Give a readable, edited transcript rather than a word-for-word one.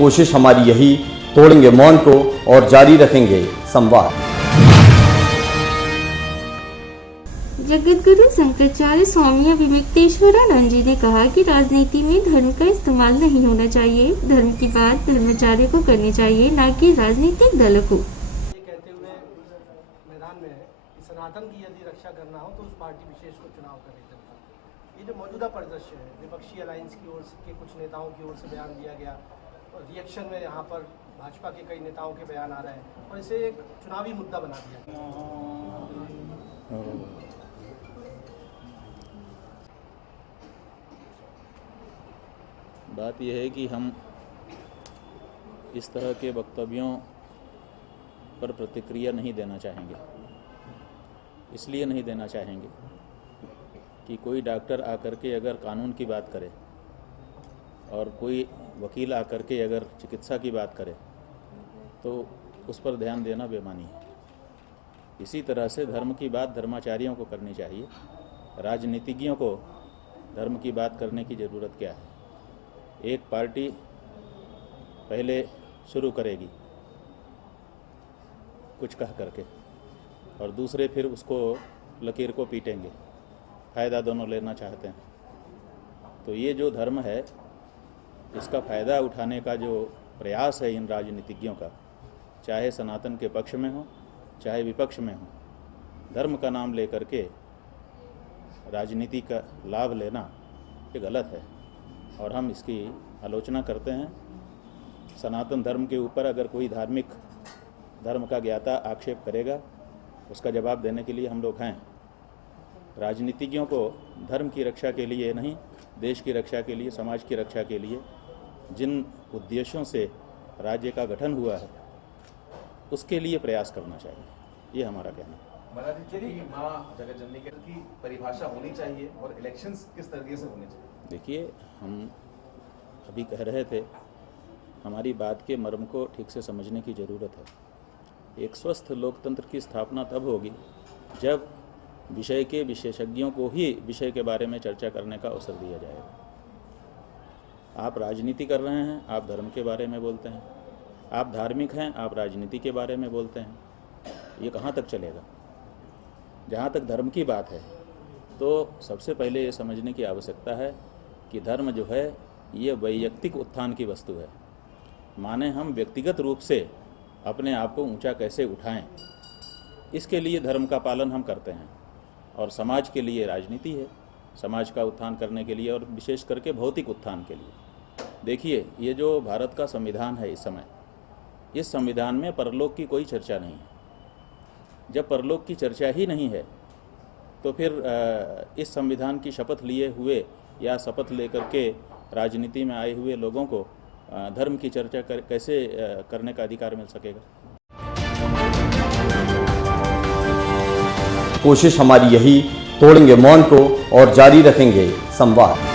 कोशिश हमारी यही, तोड़ेंगे मौन को और जारी रखेंगे संवाद। जगतगुरु शंकराचार्य स्वामी विमुक्तेश्वरानंद जी ने कहा कि राजनीति में धर्म का इस्तेमाल नहीं होना चाहिए। धर्म की बात धर्माचार्य को करनी चाहिए, न कि राजनीतिक दलों को। ये कहते हुए मैदान में है कि सनातन की यदि रक्षा करना हो तो उस पार्टी विशेष को चुनाव करे जनता। ये जो मौजूदा परिदृश्य है, विपक्षी अलायंस की ओर के कुछ नेताओं की ओर से बयान दिया गया और रिएक्शन में यहाँ पर भाजपा के कई नेताओं के बयान आ रहे हैं और इसे एक चुनावी मुद्दा बना दिया गया। बात यह है कि हम इस तरह के वक्तव्यों पर प्रतिक्रिया नहीं देना चाहेंगे। इसलिए नहीं देना चाहेंगे कि कोई डॉक्टर आकर के अगर कानून की बात करे और कोई वकील आकर के अगर चिकित्सा की बात करे तो उस पर ध्यान देना बेमानी है। इसी तरह से धर्म की बात धर्माचार्यों को करनी चाहिए। राजनीतिज्ञों को धर्म की बात करने की ज़रूरत क्या है? एक पार्टी पहले शुरू करेगी कुछ कह करके और दूसरे फिर उसको लकीर को पीटेंगे, फ़ायदा दोनों लेना चाहते हैं। तो ये जो धर्म है इसका फ़ायदा उठाने का जो प्रयास है इन राजनीतिज्ञों का, चाहे सनातन के पक्ष में हो चाहे विपक्ष में हो, धर्म का नाम लेकर के राजनीति का लाभ लेना ये गलत है और हम इसकी आलोचना करते हैं। सनातन धर्म के ऊपर अगर कोई धार्मिक धर्म का ज्ञाता आक्षेप करेगा उसका जवाब देने के लिए हम लोग हैं। राजनीतिज्ञों को धर्म की रक्षा के लिए नहीं, देश की रक्षा के लिए, समाज की रक्षा के लिए जिन उद्देश्यों से राज्य का गठन हुआ है उसके लिए प्रयास करना चाहिए, ये हमारा कहना है। महाराज जी, माँ जगत जननी की परिभाषा होनी चाहिए और इलेक्शंस किस तरीके से होने चाहिए? देखिए, हम अभी कह रहे थे, हमारी बात के मर्म को ठीक से समझने की ज़रूरत है। एक स्वस्थ लोकतंत्र की स्थापना तब होगी जब विषय के विशेषज्ञों को ही विषय के बारे में चर्चा करने का अवसर दिया जाएगा। आप राजनीति कर रहे हैं, आप धर्म के बारे में बोलते हैं, आप धार्मिक हैं, आप राजनीति के बारे में बोलते हैं, ये कहाँ तक चलेगा? जहाँ तक धर्म की बात है तो सबसे पहले ये समझने की आवश्यकता है कि धर्म जो है ये वैयक्तिक उत्थान की वस्तु है। माने हम व्यक्तिगत रूप से अपने आप को ऊंचा कैसे उठाएं, इसके लिए धर्म का पालन हम करते हैं और समाज के लिए राजनीति है, समाज का उत्थान करने के लिए और विशेष करके भौतिक उत्थान के लिए। देखिए, ये जो भारत का संविधान है इस समय, इस संविधान में परलोक की कोई चर्चा नहीं है। जब परलोक की चर्चा ही नहीं है तो फिर इस संविधान की शपथ लिए हुए या शपथ लेकर के राजनीति में आए हुए लोगों को धर्म की चर्चा कैसे करने का अधिकार मिल सकेगा? कोशिश हमारी यही, तोड़ेंगे मौन को और जारी रखेंगे संवाद।